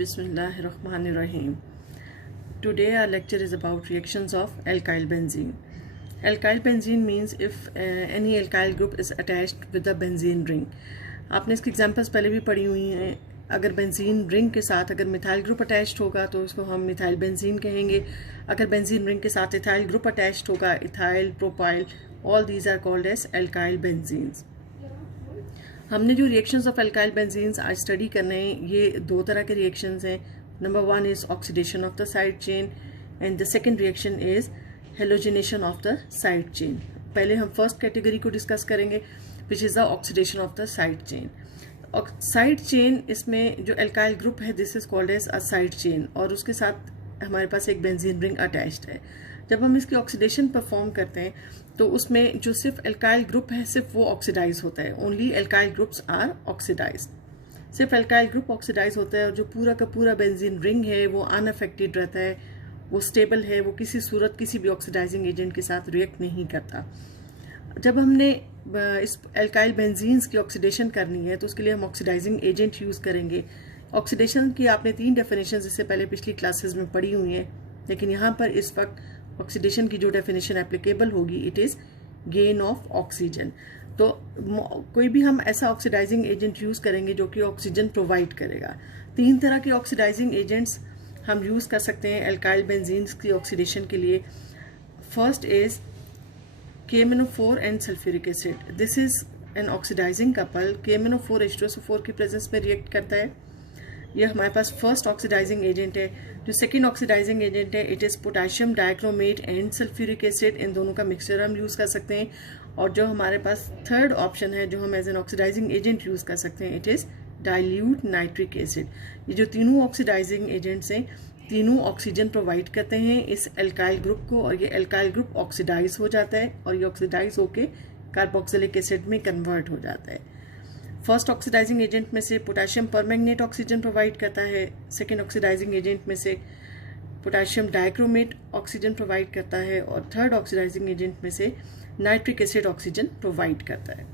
Bismillahirrahmanirrahim. Today our lecture is about reactions of alkyl benzene. Alkyl benzene means if any alkyl group is attached with the benzene ring. आपने इसकी examples पहले भी पढ़ी हुई हैं. अगर बेंजीन रिंग के साथ अगर मिथाइल ग्रुप अटैच्ड होगा तो उसको हम मिथाइल बेंजीन कहेंगे. अगर बेंजीन रिंग के साथ इथाइल ग्रुप अटैच्ड होगा, ethyl, propyl, all these are called as alkyl benzenes. हमने जो रिएक्शंस ऑफ अल्काइल बेंजीन्स आज स्टडी करने हैं, ये दो तरह के रिएक्शंस हैं. Number one is oxidation of the side chain and the second reaction is halogenation of the side chain. पहले हम फर्स्ट कैटेगरी को डिस्कस करेंगे which is the oxidation of the side chain. Side chain, इसमें जो alkyl group है this is called as a side chain और उसके साथ हमारे पास एक बेंजीन रिंग अटैच्ड है. जब हम इसकी ऑक्सीडेशन परफॉर्म करते हैं तो उसमें जो सिर्फ अल्काइल ग्रुप है सिर्फ वो ऑक्सीडाइज होता है. Only alkyl groups are oxidise. सिर्फ अल्काइल ग्रुप ऑक्सीडाइज होता है और जो पूरा का पूरा बेंजीन रिंग है वो अनअफेक्टेड रहता है, वो स्टेबल है, वो किसी सूरत किसी भी ऑक्सीडाइजिंग एजेंट के साथ रिएक्ट नहीं करता. जब हमने इस अल्काइल बेंजीन्स की ऑक्सीडेशन करनी है तो उसके लिए हम ऑक्सीडाइजिंग एजेंट यूज़ करेंगे. ऑक्सीडेशन की आपने 3 डेफिनेशन इससे पहले पिछली क्लासेस में पढ़ी हुई हैं, लेकिन यहाँ पर इस वक्त ऑक्सीडेशन की जो डेफिनेशन एप्लीकेबल होगी it is gain of oxygen. तो कोई भी हम ऐसा ऑक्सीडाइजिंग एजेंट यूज़ करेंगे जो कि ऑक्सीजन प्रोवाइड करेगा. 3 तरह के ऑक्सीडाइजिंग एजेंट्स हम यूज़ कर सकते हैं अल्काइल बेंजीन्स की ऑक्सीडेशन के लिए. First is KMnO4 and sulphuric acid. This is an oxidising couple. KMnO4 H2SO4 की प्रेजेंस में रिएक्ट करता है. यह हमारे पास फर्स्ट ऑक्सीडाइजिंग एजेंट है. जो सेकेंड ऑक्सीडाइजिंग एजेंट है it is potassium dichromate and sulphuric acid. इन दोनों का मिक्सचर हम यूज़ कर सकते हैं. और जो हमारे पास थर्ड ऑप्शन है जो हम as an oxidising agent use कर सकते हैं it is dilute nitric acid. ये जो तीनों ऑक्सीडाइजिंग एजेंट्स हैं तीनों ऑक्सीजन प्रोवाइड करते हैं इस अल्काइल ग्रुप को और ये अल्काइल ग्रुप ऑक्सीडाइज हो जाता है और ये ऑक्सीडाइज होके कार्बोक्सिलिक एसिड में कन्वर्ट हो जाता है. फर्स्ट ऑक्सीडाइजिंग एजेंट में से पोटेशियम परमैंगनेट ऑक्सीजन प्रोवाइड करता है. सेकेंड ऑक्सीडाइजिंग एजेंट में से पोटेशियम डाइक्रोमेट ऑक्सीजन प्रोवाइड करता है और थर्ड ऑक्सीडाइजिंग एजेंट में से नाइट्रिक एसिड ऑक्सीजन प्रोवाइड करता है.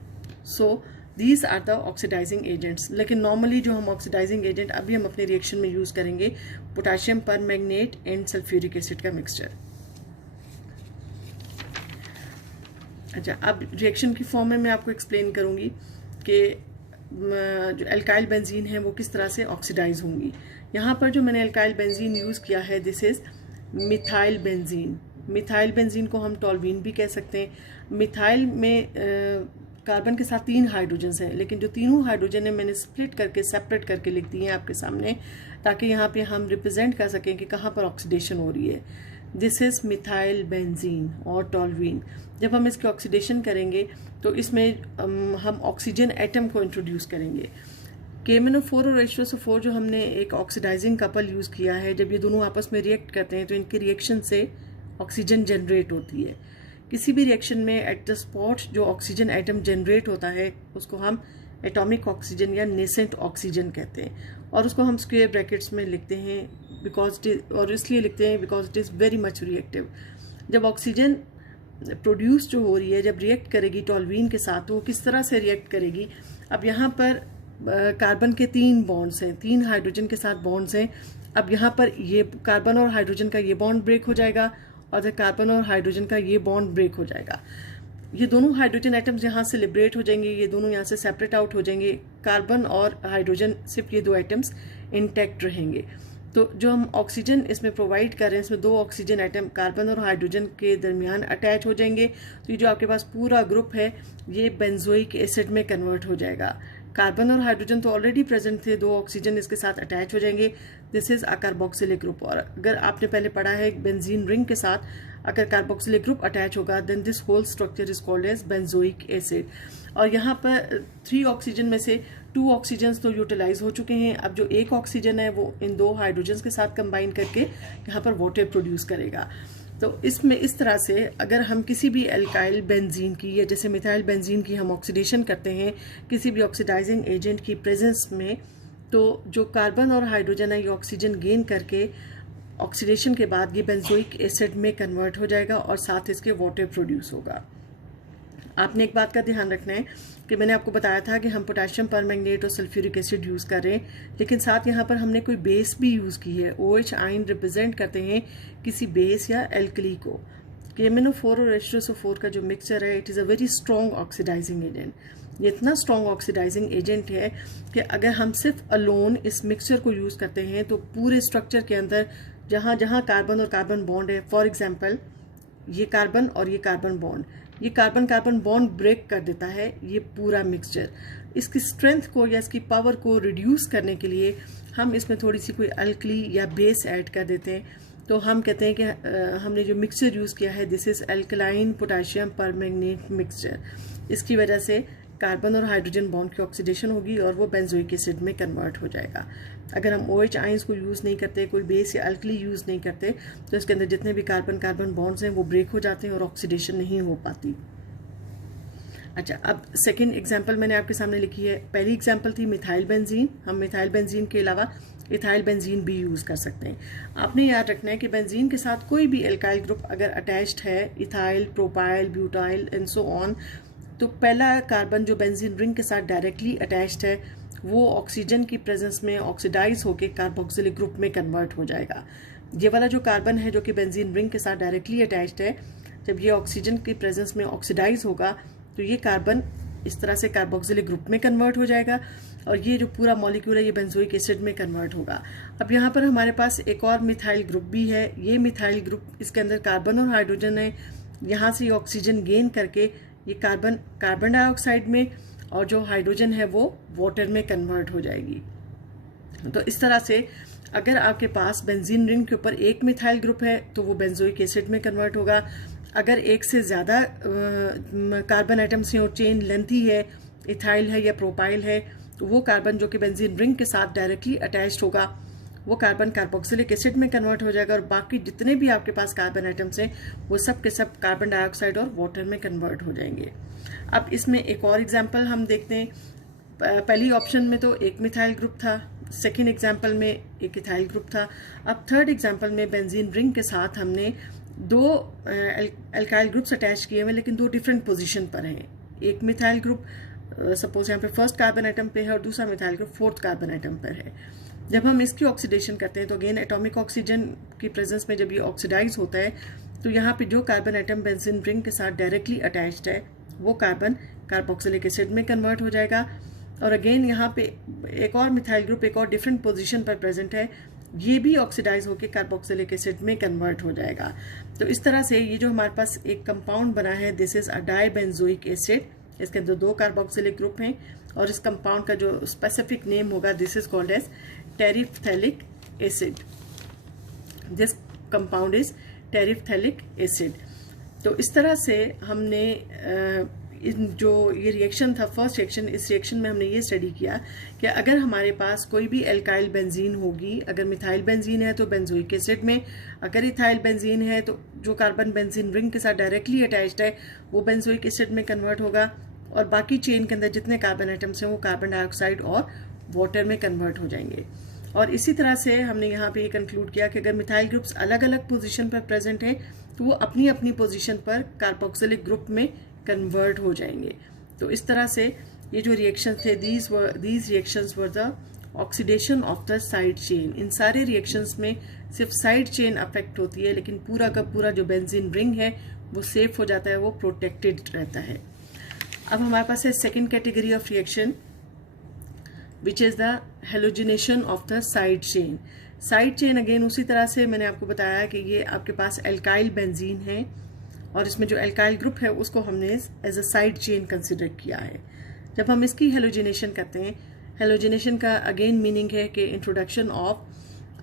So these are the oxidising agents. लेकिन नॉर्मली जो हम ऑक्सीडाइजिंग एजेंट अभी हम अपने रिएक्शन में यूज़ करेंगे potassium permanganate and sulphuric acid का मिक्सचर. अच्छा, अब रिएक्शन की फॉर्म में मैं आपको एक्सप्लेन करूंगी कि जो अल्काइल बेंजीन है वो किस तरह से ऑक्सीडाइज होंगी. यहाँ पर जो मैंने अल्काइल बेंजीन यूज़ किया है this is methyl benzene. Methyl benzene को हम टॉल्वीन भी कह सकते हैं. मिथाइल में कार्बन के साथ 3 हाइड्रोजन्स हैं, लेकिन जो तीनों हाइड्रोजन है मैंने स्प्लिट करके सेपरेट करके लिख दी हैं आपके सामने ताकि यहाँ पे हम रिप्रेजेंट कर सकें कि कहाँ पर ऑक्सीडेशन हो रही है. दिस इज़ मिथाइल बेंजीन और टॉल्वीन. जब हम इसकी ऑक्सीडेशन करेंगे तो इसमें हम ऑक्सीजन एटम को इंट्रोड्यूस करेंगे. KMnO4 और H2SO4 जो हमने एक ऑक्सीडाइजिंग कपल यूज़ किया है, जब ये दोनों आपस में रिएक्ट करते हैं तो इनके रिएक्शन से ऑक्सीजन जनरेट होती है. किसी भी रिएक्शन में एट द स्पॉट जो ऑक्सीजन एटम जनरेट होता है उसको हम एटॉमिक ऑक्सीजन या नेसेंट ऑक्सीजन कहते हैं और उसको हम स्क्वायर ब्रैकेट्स में लिखते हैं और इसलिए लिखते हैं because it is very much reactive. जब ऑक्सीजन प्रोड्यूस जो हो रही है जब रिएक्ट करेगी टॉल्वीन के साथ तो वो किस तरह से रिएक्ट करेगी. अब यहाँ पर कार्बन के 3 बॉन्ड्स हैं, 3 हाइड्रोजन के साथ बॉन्ड्स हैं. अब यहाँ पर ये कार्बन और हाइड्रोजन का ये बॉन्ड ब्रेक हो जाएगा और कार्बन और हाइड्रोजन का ये बॉन्ड ब्रेक हो जाएगा. ये दोनों हाइड्रोजन एटम्स यहाँ से लिबरेट हो जाएंगे, ये दोनों यहाँ से सेपरेट आउट हो जाएंगे. कार्बन और हाइड्रोजन सिर्फ ये 2 एटम्स इंटैक्ट रहेंगे. तो जो हम ऑक्सीजन इसमें प्रोवाइड कर रहे हैं इसमें 2 ऑक्सीजन एटम कार्बन और हाइड्रोजन के दरमियान अटैच हो जाएंगे. तो ये जो आपके पास पूरा ग्रुप है ये बेंजोइक एसिड में कन्वर्ट हो जाएगा. कार्बन और हाइड्रोजन तो ऑलरेडी प्रेजेंट थे, 2 ऑक्सीजन इसके साथ अटैच हो जाएंगे. This is a carboxylic group. और अगर आपने पहले पढ़ा है बेंजीन रिंग के साथ अगर कार्बोक्सिलिक ग्रुप अटैच होगा then this whole structure is called as benzoic acid. और यहाँ पर 3 ऑक्सीजन में से 2 ऑक्सीजन तो यूटिलाइज हो चुके हैं. अब जो 1 ऑक्सीजन है वो इन 2 हाइड्रोजन के साथ कंबाइन करके यहाँ पर वाटर प्रोड्यूस करेगा. तो इसमें इस तरह से अगर हम किसी भी अल्काइल बेंजीन की या जैसे मिथाइल बेंजीन की हम ऑक्सीडेशन करते हैं किसी भी ऑक्सीडाइजिंग एजेंट की प्रेजेंस में तो जो कार्बन और हाइड्रोजन है ये ऑक्सीजन गेन करके ऑक्सीडेशन के बाद ये बेंजोइक एसिड में कन्वर्ट हो जाएगा और साथ इसके वाटर प्रोड्यूस होगा. आपने एक बात का ध्यान रखना है कि मैंने आपको बताया था कि हम पोटेशियम परमैंगनेट और सल्फ्यूरिक एसिड यूज़ कर रहे हैं, लेकिन साथ यहाँ पर हमने कोई बेस भी यूज़ की है। OH आयन रिप्रेजेंट करते हैं किसी बेस या एल्कली को। KMnO4 और H2SO4 का जो मिक्सचर है, it is a very strong oxidising agent. ये इतना स्ट्रॉन्ग ऑक्सीडाइजिंग एजेंट है कि अगर हम सिर्फ अलोन इस मिक्सचर को यूज़ करते हैं तो पूरे स्ट्रक्चर के अंदर जहाँ जहाँ कार्बन और कार्बन बॉन्ड है, फॉर एग्जांपल ये कार्बन और ये कार्बन बॉन्ड, ये कार्बन कार्बन बॉन्ड ब्रेक कर देता है ये पूरा मिक्सचर। इसकी स्ट्रेंथ को या इसकी पावर को रिड्यूस करने के लिए हम इसमें थोड़ी सी कोई अल्कली या बेस ऐड कर देते हैं। तो हम कहते हैं कि हमने जो मिक्सचर यूज़ किया है, this is alkaline potassium permanganate mixture. इसकी वजह से कार्बन और हाइड्रोजन बॉन्ड की ऑक्सीडेशन होगी और वो बेंजोइक एसिड में कन्वर्ट हो जाएगा। अगर हम OH आयंस को यूज़ नहीं करते, कोई बेस या अल्कली यूज़ नहीं करते, तो इसके अंदर जितने भी कार्बन कार्बन बॉन्ड्स हैं वो ब्रेक हो जाते हैं और ऑक्सीडेशन नहीं हो पाती। अच्छा, अब सेकंड एग्जांपल मैंने आपके सामने लिखी है। पहली एग्जांपल थी मिथाइल बेंजीन। हम मिथाइल बेंजीन के अलावा इथाइल बेंजीन भी यूज़ कर सकते हैं। आपने याद रखना है कि बेंजीन के साथ कोई भी एल्काइल ग्रुप अगर अटैच्ड है, ethyl, propyl, butyl and so on, तो पहला कार्बन जो बेंजीन रिंग के साथ डायरेक्टली अटैच्ड है वो ऑक्सीजन की प्रेजेंस में ऑक्सीडाइज होकर कार्बोक्सिलिक ग्रुप में कन्वर्ट हो जाएगा। ये वाला जो कार्बन है जो कि बेंजीन रिंग के साथ डायरेक्टली अटैच्ड है, जब ये ऑक्सीजन की प्रेजेंस में ऑक्सीडाइज होगा तो ये कार्बन इस तरह से कार्बोक्सिलिक ग्रुप में कन्वर्ट हो जाएगा और ये जो पूरा मॉलिक्यूल है ये बेंजोइक एसिड में कन्वर्ट होगा। अब यहाँ पर हमारे पास एक और मिथाइल ग्रुप भी है। ये मिथाइल ग्रुप, इसके अंदर कार्बन और हाइड्रोजन है। यहाँ से ऑक्सीजन गेन करके ये कार्बन डाइऑक्साइड में और जो हाइड्रोजन है वो वाटर में कन्वर्ट हो जाएगी। तो इस तरह से अगर आपके पास बेंजीन रिंग के ऊपर एक मिथाइल ग्रुप है तो वो बेंजोइक एसिड में कन्वर्ट होगा। अगर एक से ज़्यादा कार्बन एटम्स हैं और चेन लेंथी है, इथाइल है या प्रोपाइल है, तो वो कार्बन जो कि बेंजीन रिंग के साथ डायरेक्टली अटैच्ड होगा वो कार्बन कार्बोक्सिलिक एसिड में कन्वर्ट हो जाएगा और बाकी जितने भी आपके पास कार्बन एटम्स हैं वो सब के सब कार्बन डाइऑक्साइड और वाटर में कन्वर्ट हो जाएंगे। अब इसमें एक और एग्जांपल हम देखते हैं। पहली ऑप्शन में तो एक मिथाइल ग्रुप था, सेकेंड एग्जांपल में एक इथाइल ग्रुप था। अब थर्ड एग्जांपल में बेंजीन रिंग के साथ हमने दो एल्काइल ग्रुप्स अटैच किए हुए लेकिन दो डिफरेंट पोजीशन पर हैं। एक मिथाइल ग्रुप सपोज यहाँ पे फर्स्ट कार्बन एटम पे है और दूसरा methyl group fourth carbon atom पर है। जब हम इसकी ऑक्सीडेशन करते हैं तो अगेन एटॉमिक ऑक्सीजन की प्रेजेंस में जब ये ऑक्सीडाइज होता है तो यहाँ पे जो कार्बन एटम बेंजीन रिंग के साथ डायरेक्टली अटैच्ड है वो कार्बन कार्बोक्सिलिक एसिड में कन्वर्ट हो जाएगा और अगेन यहाँ पे एक और मिथाइल ग्रुप एक और डिफरेंट पोजीशन पर प्रेजेंट है, ये भी ऑक्सीडाइज होकर कार्बोक्सिलिक एसिड में कन्वर्ट हो जाएगा। तो इस तरह से ये जो हमारे पास एक कंपाउंड बना है, दिस इज अ डाइबेंजोइक एसिड। इसके अंदर दो कार्बोक्सिलिक ग्रुप हैं और इस कंपाउंड का जो स्पेसिफिक नेम होगा this is called as terephthalic acid. This compound is terephthalic acid. तो इस तरह से हमने जो ये रिएक्शन था फर्स्ट रिएक्शन, इस रिएक्शन में हमने ये स्टडी किया कि अगर हमारे पास कोई भी एल्काइल बेंजीन होगी, अगर मिथाइल बेंजीन है तो बेंजोइक एसिड में, अगर इथाइल बेंजीन है तो जो कार्बन बेंजीन रिंग के साथ डायरेक्टली अटैच्ड है वो बेंजोइक एसिड में कन्वर्ट होगा और बाकी चेन के अंदर जितने कार्बन एटम्स हैं वो कार्बन डाइऑक्साइड और वाटर में कन्वर्ट हो जाएंगे। और इसी तरह से हमने यहाँ पे ये कंक्लूड किया कि अगर मिथाइल ग्रुप्स अलग अलग पोजीशन पर प्रेजेंट है तो वो अपनी अपनी पोजीशन पर कार्बोक्सिलिक ग्रुप में कन्वर्ट हो जाएंगे। तो इस तरह से ये जो रिएक्शन थे these reactions were the oxidation of the side chain. इन सारे रिएक्शंस में सिर्फ साइड चेन अफेक्ट होती है लेकिन पूरा का पूरा जो बेंजीन रिंग है वो सेफ हो जाता है, वो प्रोटेक्टेड रहता है। अब हमारे पास है second category of reaction which is the halogenation of the side chain. Side chain again उसी तरह से मैंने आपको बताया कि ये आपके पास एल्काइल बेंजीन है और इसमें जो एल्काइल ग्रुप है उसको हमने as a side chain consider किया है। जब हम इसकी हेलोजिनेशन करते हैं, हेलोजिनेशन का अगेन मीनिंग है कि introduction of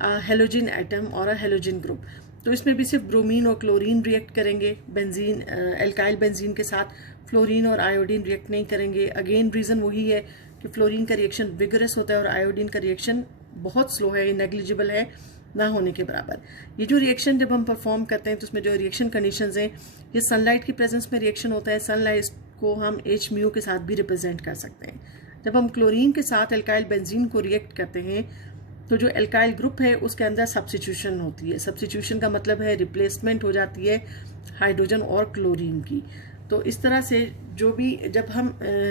a halogen atom और अ हेलोजिन ग्रुप। तो इसमें भी सिर्फ ब्रोमीन और क्लोरीन रिएक्ट करेंगे, बेंजीन एल्काइल बेंजीन के साथ फ्लोरीन और आयोडीन रिएक्ट नहीं करेंगे। अगेन रीज़न वही है कि फ्लोरीन का रिएक्शन विगरस होता है और आयोडीन का रिएक्शन बहुत स्लो है, नेग्लिजिबल है, ना होने के बराबर। ये जो रिएक्शन जब हम परफॉर्म करते हैं तो उसमें जो रिएक्शन कंडीशंस हैं, ये सनलाइट की प्रेजेंस में रिएक्शन होता है। सनलाइट को हम H के साथ भी रिप्रेजेंट कर सकते हैं। जब हम क्लोरीन के साथ एल्काइल बेंजीन को रिएक्ट करते हैं तो जो एल्काइल ग्रुप है उसके अंदर सब्स्टिट्यूशन होती है। सब्स्टिट्यूशन का मतलब है रिप्लेसमेंट हो जाती है हाइड्रोजन और क्लोरीन की। तो इस तरह से जो भी जब हम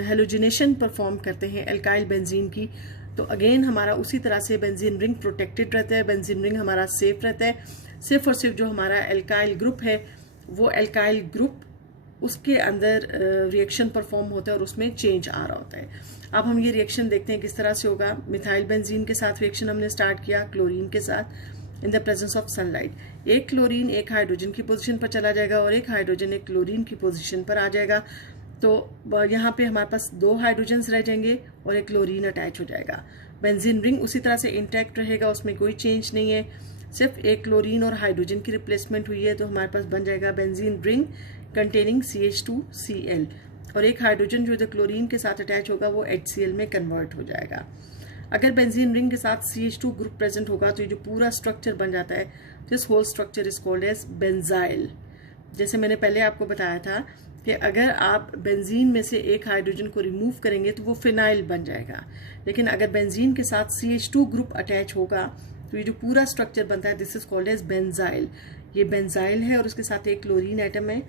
हेलोजिनेशन परफॉर्म करते हैं एल्काइल बेंजीन की, तो अगेन हमारा उसी तरह से बेंजीन रिंग प्रोटेक्टेड रहता है, बेंजीन रिंग हमारा सेफ रहता है। सिर्फ और सिर्फ जो हमारा एल्काइल ग्रुप है वो एल्काइल ग्रुप उसके अंदर रिएक्शन परफॉर्म होता है और उसमें चेंज आ रहा होता है। अब हम ये रिएक्शन देखते हैं किस तरह से होगा। मिथाइल बेंजीन के साथ रिएक्शन हमने स्टार्ट किया क्लोरीन के साथ in the presence of sunlight. एक क्लोरीन एक हाइड्रोजन की पोजीशन पर चला जाएगा और एक हाइड्रोजन एक क्लोरीन की पोजीशन पर आ जाएगा। तो यहाँ पे हमारे पास 2 हाइड्रोजन्स रह जाएंगे और एक क्लोरीन अटैच हो जाएगा। बेंजीन रिंग उसी तरह से इंटैक्ट रहेगा, उसमें कोई चेंज नहीं है, सिर्फ एक क्लोरीन और हाइड्रोजन की रिप्लेसमेंट हुई है। तो हमारे पास बन जाएगा बेंजीन रिंग कंटेनिंग CH2Cl और एक हाइड्रोजन जो क्लोरीन के साथ अटैच होगा वो HCl में कन्वर्ट हो जाएगा। अगर बेंजीन रिंग के साथ CH2 ग्रुप प्रेजेंट होगा तो ये जो पूरा स्ट्रक्चर बन जाता है, this whole structure is called as benzyl. जैसे मैंने पहले आपको बताया था कि अगर आप बेंजीन में से एक हाइड्रोजन को रिमूव करेंगे तो वो फिनाइल बन जाएगा, लेकिन अगर बेंजीन के साथ CH2 ग्रुप अटैच होगा तो ये जो पूरा स्ट्रक्चर बनता है this is called as benzyl. ये बेंजाइल है और उसके साथ एक क्लोरीन एटम है,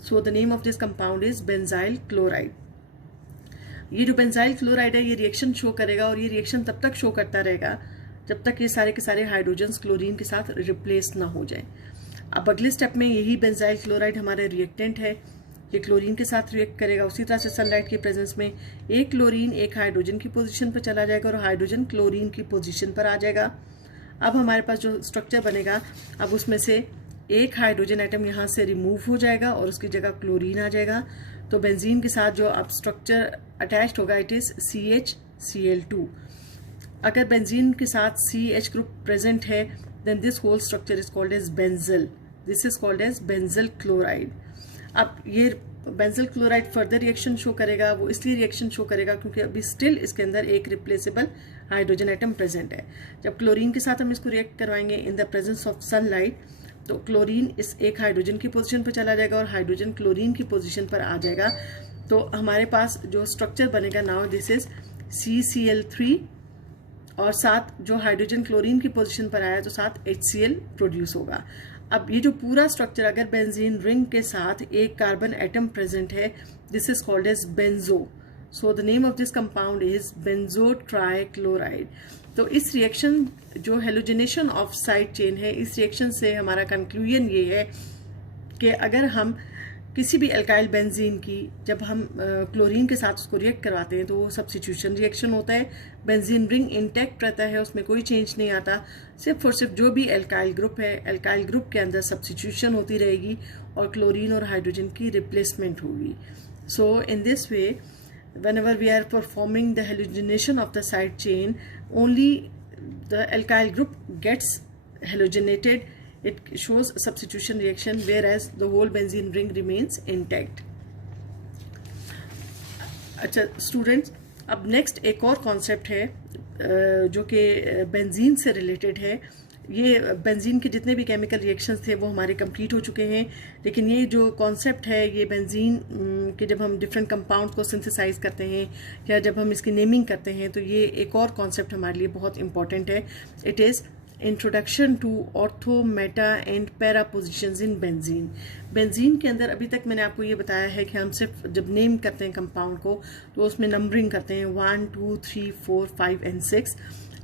so the name of this compound is benzyl chloride. ये जो बेंजाइल क्लोराइड है ये रिएक्शन शो करेगा और ये रिएक्शन तब तक शो करता रहेगा जब तक ये सारे के सारे हाइड्रोजन्स क्लोरीन के साथ रिप्लेस ना हो जाए। अब अगले स्टेप में यही बेंजाइल क्लोराइड हमारा रिएक्टेंट है, ये क्लोरीन के साथ रिएक्ट करेगा। उसी तरह से सनलाइट की प्रेजेंस में एक क्लोरीन एक हाइड्रोजन की पोजीशन पर चला जाएगा और हाइड्रोजन क्लोरीन की पोजीशन पर आ जाएगा। अब हमारे पास जो स्ट्रक्चर बनेगा, अब उसमें से एक हाइड्रोजन एटम यहाँ से रिमूव हो जाएगा और उसकी जगह क्लोरीन आ जाएगा। तो बेंजीन के साथ जो अब स्ट्रक्चर अटैच्ड होगा इट इज CHCl2। अगर बेंजीन के साथ CH ग्रुप प्रेजेंट है then this whole structure is called as benzal, this is called as benzal chloride. अब ये benzal chloride further reaction show करेगा, वो इसलिए रिएक्शन शो करेगा क्योंकि अभी स्टिल इसके अंदर एक रिप्लेसेबल हाइड्रोजन एटम प्रेजेंट है। जब क्लोरीन के साथ हम इसको रिएक्ट करवाएंगे in the presence of sunlight तो क्लोरीन इस एक हाइड्रोजन की पोजीशन पर चला जाएगा और हाइड्रोजन क्लोरीन की पोजीशन पर आ जाएगा। तो हमारे पास जो स्ट्रक्चर बनेगा नाउ दिस इज CCl3 और साथ जो हाइड्रोजन क्लोरीन की पोजीशन पर आया तो साथ HCl प्रोड्यूस होगा। अब ये जो पूरा स्ट्रक्चर अगर बेंजीन रिंग के साथ एक कार्बन एटम प्रेजेंट है this is called as benzo, so the name of this compound is benzo trichloride. तो इस रिएक्शन जो हेलोजिनेशन ऑफ साइड चेन है, इस रिएक्शन से हमारा कंक्लूजन ये है कि अगर हम किसी भी एल्काइल बेंजीन की जब हम क्लोरीन के साथ उसको रिएक्ट करवाते हैं तो वो सब्स्टिट्यूशन रिएक्शन होता है। बेंजीन रिंग इंटैक्ट रहता है, उसमें कोई चेंज नहीं आता, सिर्फ और सिर्फ जो भी एल्काइल ग्रुप है एल्काइल ग्रुप के अंदर सब्स्टिट्यूशन होती रहेगी और क्लोरीन और हाइड्रोजन की रिप्लेसमेंट होगी। So in this way whenever we are performing the halogenation of the side chain, only the alkyl group gets halogenated, it shows substitution reaction, whereas the whole benzene ring remains intact. अच्छा students, अब next एक और concept है जो कि benzene से related है। ये बेंजीन के जितने भी केमिकल रिएक्शंस थे वो हमारे कंप्लीट हो चुके हैं, लेकिन ये जो कॉन्सेप्ट है ये बेंजीन के जब हम डिफरेंट कंपाउंड को सिंथेसाइज करते हैं या जब हम इसकी नेमिंग करते हैं तो ये एक और कॉन्सेप्ट हमारे लिए बहुत इंपॉर्टेंट है। It is introduction to ortho, meta and para positions in benzene. Benzene के अंदर अभी तक मैंने आपको ये बताया है कि हम सिर्फ जब नेम करते हैं कंपाउंड को तो उसमें नंबरिंग करते हैं 1 2 3 4 5 एंड 6,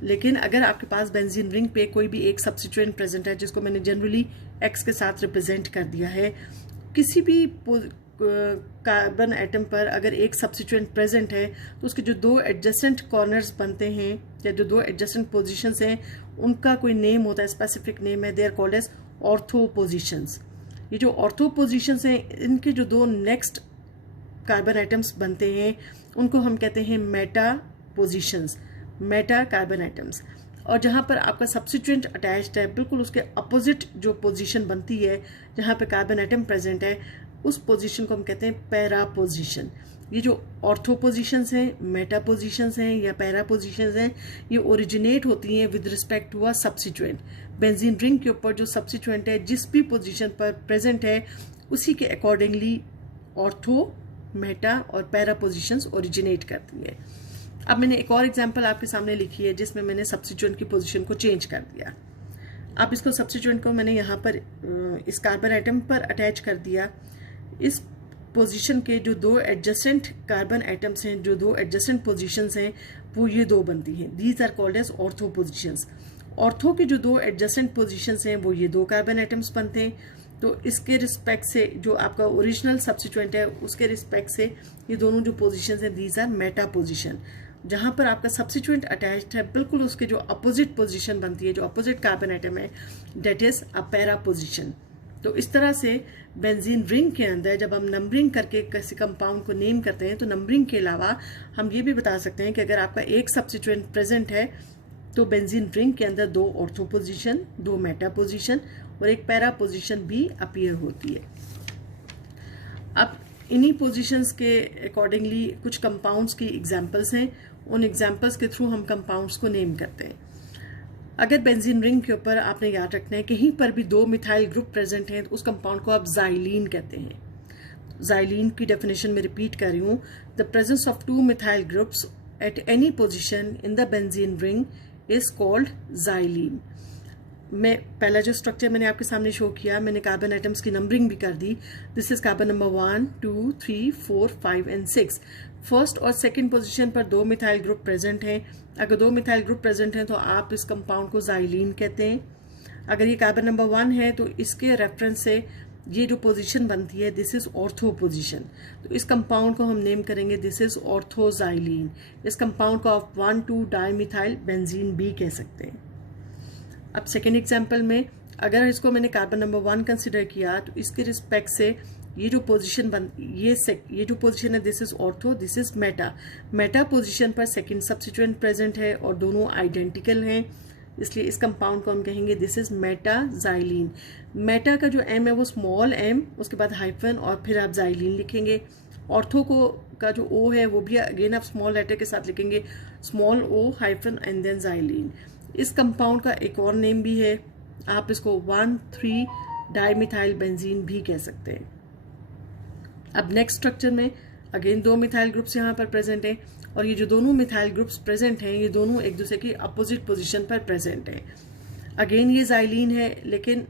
लेकिन अगर आपके पास बेंजीन रिंग पे कोई भी एक सब्स्टिट्यूएंट प्रेजेंट है जिसको मैंने जनरली X के साथ रिप्रेजेंट कर दिया है, किसी भी कार्बन एटम पर अगर एक सब्स्टिट्यूएंट प्रेजेंट है तो उसके जो 2 एडजेसेंट कॉर्नर्स बनते हैं या जो 2 एडजेसेंट पोजीशंस हैं उनका कोई नेम होता है, स्पेसिफिक नेम है, they are called as ortho positions. ये जो ऑर्थो पोजीशंस हैं इनके जो 2 नेक्स्ट कार्बन एटम्स बनते हैं उनको हम कहते हैं meta positions, Meta carbon atoms. और जहाँ पर आपका सब्स्टिट्यूएंट अटैच्ड है बिल्कुल उसके अपोजिट जो पोजीशन बनती है जहाँ पे कार्बन एटम प्रेजेंट है उस पोजीशन को हम कहते हैं पैरा पोजीशन। ये जो ऑर्थो पोजीशंस हैं, मेटा पोजीशंस हैं या पैरा पोजीशंस हैं, ये ओरिजिनेट होती हैं with respect to a substituent. Benzene ring के ऊपर जो सब्स्टिट्यूएंट है जिस भी पोजीशन पर प्रेजेंट है उसी के अकॉर्डिंगली ऑर्थो, मेटा और पैरा पोजीशंस ओरिजिनेट करती है। अब मैंने एक और एग्जांपल आपके सामने लिखी है जिसमें मैंने सब्स्टिट्यूएंट की पोजीशन को चेंज कर दिया। अब इसको सब्स्टिट्यूएंट को मैंने यहाँ पर इस कार्बन एटम पर अटैच कर दिया। इस पोजीशन के जो दो एडजेसेंट कार्बन एटम्स हैं, जो दो एडजेसेंट पोजीशंस हैं, वो ये दो बनती हैं। These are called as ortho positions. Ortho की जो दो एडजेसेंट पोजीशंस हैं वो ये दो कार्बन एटम्स बनते हैं। तो इसके रिस्पेक्ट से जो आपका ओरिजिनल सब्स्टिट्यूएंट है उसके रिस्पेक्ट से ये दोनों जो पोजीशंस हैं दीज आर मेटा पोजीशन। जहाँ पर आपका सब्स्टिट्यूएंट अटैच्ड है बिल्कुल उसके जो अपोजिट पोजीशन बनती है, जो अपोजिट कार्बन एटम है, that is a para position. तो इस तरह से बेंजीन रिंग के अंदर जब हम नंबरिंग करके किसी कंपाउंड को नेम करते हैं तो नंबरिंग के अलावा हम ये भी बता सकते हैं कि अगर आपका एक सब्स्टिट्यूएंट प्रेजेंट है तो बेंजीन रिंग के अंदर दो ऑर्थो पोजीशन, दो मेटा पोजीशन और एक पैरा पोजीशन भी अपीयर होती है। अब इन्हीं पोजीशंस के अकॉर्डिंगली कुछ कंपाउंड्स की एग्जांपल्स हैं, उन एग्जांपल्स के थ्रू हम कंपाउंड्स को नेम करते हैं। अगर बेंजीन रिंग के ऊपर आपने याद रखना है कहीं पर भी दो मिथाइल ग्रुप प्रेजेंट हैं तो उस कंपाउंड को आप ज़ाइलीन कहते हैं। ज़ाइलीन की डेफिनेशन में रिपीट कर रही हूँ, the presence of two methyl groups at any position in the benzene ring is called xylene. मैं पहला जो स्ट्रक्चर मैंने आपके सामने शो किया, मैंने कार्बन एटम्स की नंबरिंग भी कर दी। This is carbon number 1, 2, 3, 4, 5 and 6। First और सेकंड पोजीशन पर दो मिथाइल ग्रुप प्रेजेंट हैं। अगर दो मिथाइल ग्रुप प्रेजेंट हैं तो आप इस कंपाउंड को ज़ाइलीन कहते हैं। अगर ये कार्बन नंबर 1 है तो इसके रेफरेंस से ये जो पोजीशन बनती है दिस इज ऑर्थो पोजीशन। तो इस कंपाउंड को हम नेम करेंगे दिस इज ऑर्थोज़ाइलीन। इस कंपाउंड को आप 1,2 डाइमिथाइल बेंजीन भी कह सकते हैं। अब सेकेंड एग्जाम्पल में अगर इसको मैंने कार्बन नंबर 1 कंसिडर किया तो इसके रिस्पेक्ट से ये जो पोजीशन ये जो पोजीशन है this is ortho, this is Meta. Meta position पर सेकंड सब्स्टिट्यूएंट प्रेजेंट है और दोनों आइडेंटिकल हैं, इसलिए इस कंपाउंड को हम कहेंगे दिस इज मेटाज़ाइलीन। मेटा का जो एम है वो स्मॉल एम, उसके बाद हाइफन और फिर आप ज़ाइलीन लिखेंगे। ऑर्थो को का जो ओ है वो भी अगेन आप स्मॉल लेटर के साथ लिखेंगे, small o hyphen and then xylene. इस कंपाउंड का एक और नेम भी है, आप इसको 1,3 डाइमिथाइल बेंजीन भी कह सकते हैं। अब नेक्स्ट स्ट्रक्चर में अगेन दो मिथाइल ग्रुप्स यहाँ पर प्रेजेंट हैं और ये जो दोनों मिथाइल ग्रुप्स प्रेजेंट हैं ये दोनों एक दूसरे की अपोजिट पोजीशन पर प्रेजेंट हैं। अगेन ये ज़ाइलीन है, लेकिन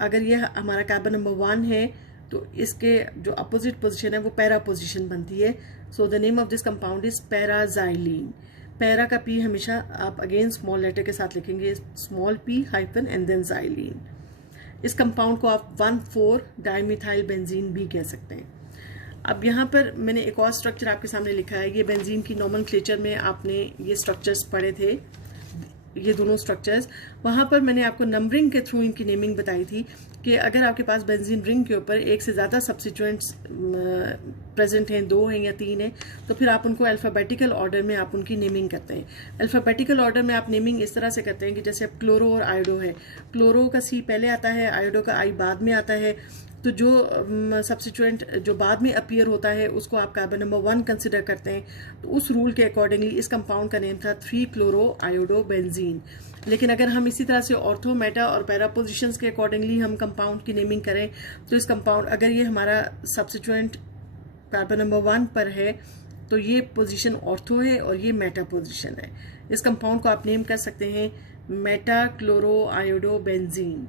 अगर ये हमारा कार्बन नंबर 1 है तो इसके जो अपोजिट पोजीशन है वो पैरा पोजीशन बनती है। So the name of this compound is paraxylene. पैरा का पी हमेशा आप अगेन स्मॉल लेटर के साथ लिखेंगे, small p hyphen and then xylene. इस कंपाउंड को आप 1,4 डाइमिथाइल बेंजीन भी कह सकते हैं। अब यहाँ पर मैंने एक और स्ट्रक्चर आपके सामने लिखा है, ये बेंजीन की नॉमेनक्लेचर में आपने ये स्ट्रक्चर्स पढ़े थे, ये दोनों स्ट्रक्चर्स। वहाँ पर मैंने आपको नंबरिंग के थ्रू इनकी नेमिंग बताई थी कि अगर आपके पास बेंजीन रिंग के ऊपर एक से ज़्यादा सब्स्टिट्यूएंट्स प्रेजेंट हैं, 2 हैं या 3 हैं, तो फिर आप उनको अल्फ़ाबेटिकल ऑर्डर में आप उनकी नेमिंग करते हैं। अल्फ़ाबेटिकल ऑर्डर में आप नेमिंग इस तरह से करते हैं कि जैसे अब क्लोरो और आयोडो है, क्लोरो का सी पहले आता है, आयोडो का आई बाद में आता है। तो जो सब्स्टिट्यूएंट जो बाद में अपीयर होता है उसको आप कार्बन नंबर 1 कंसिडर करते हैं। तो उस रूल के अकॉर्डिंगली इस कंपाउंड का नेम था 3-क्लोरो आयोडो बेंजीन। लेकिन अगर हम इसी तरह से ऑर्थो, मेटा और पैरा पोजीशंस के अकॉर्डिंगली हम कंपाउंड की नेमिंग करें तो इस कंपाउंड अगर ये हमारा सब्स्टिट्यूएंट कार्बन नंबर 1 पर है तो ये पोजीशन ऑर्थो है और ये मेटा पोजीशन है। इस कंपाउंड को आप नेम कर सकते हैं मेटा क्लोरो आयोडो बेंजीन।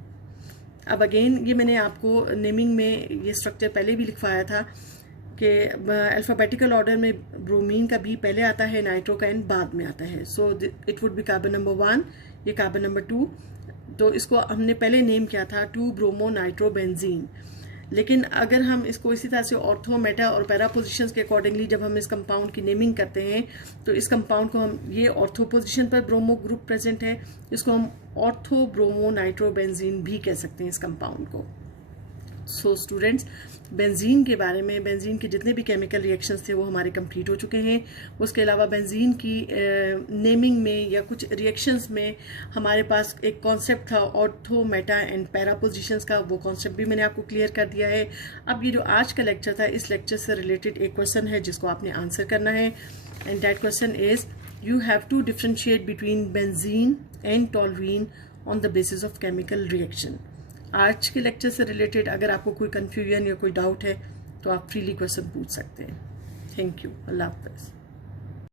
अब अगेन ये मैंने आपको नेमिंग में ये स्ट्रक्चर पहले भी लिखवाया था कि अल्फ़ाबेटिकल ऑर्डर में ब्रोमीन का बी पहले आता है, नाइट्रो का एन बाद में आता है। So it would be carbon number 1, ये कार्बन नंबर 2। तो इसको हमने पहले नेम किया था 2-ब्रोमो नाइट्रो बेंजीन। लेकिन अगर हम इसको इसी तरह से ऑर्थो, मेटा और पैरा पोजीशंस के अकॉर्डिंगली जब हम इस कंपाउंड की नेमिंग करते हैं तो इस कंपाउंड को हम ये ऑर्थो पोजीशन पर ब्रोमो ग्रुप प्रेजेंट है, इसको हम ऑर्थो ब्रोमो नाइट्रो बेंजीन भी कह सकते हैं इस कंपाउंड को। सो स्टूडेंट्स, बेंजीन के बारे में, बेंजीन के जितने भी केमिकल रिएक्शंस थे वो हमारे कंप्लीट हो चुके हैं। उसके अलावा बेंजीन की नेमिंग में या कुछ रिएक्शंस में हमारे पास एक कॉन्सेप्ट था ortho, meta and para positions का, वो कॉन्सेप्ट भी मैंने आपको क्लियर कर दिया है। अब ये जो आज का लेक्चर था, इस लेक्चर से रिलेटेड एक क्वेश्चन है जिसको आपने आंसर करना है, and that question is you have to differentiate between benzene and toluene on the basis of chemical reaction. आज के लेक्चर से रिलेटेड अगर आपको कोई कन्फ्यूजन या कोई डाउट है तो आप फ्रीली क्वेश्चन पूछ सकते हैं। Thank you. अल्लाह हाफ़िज़।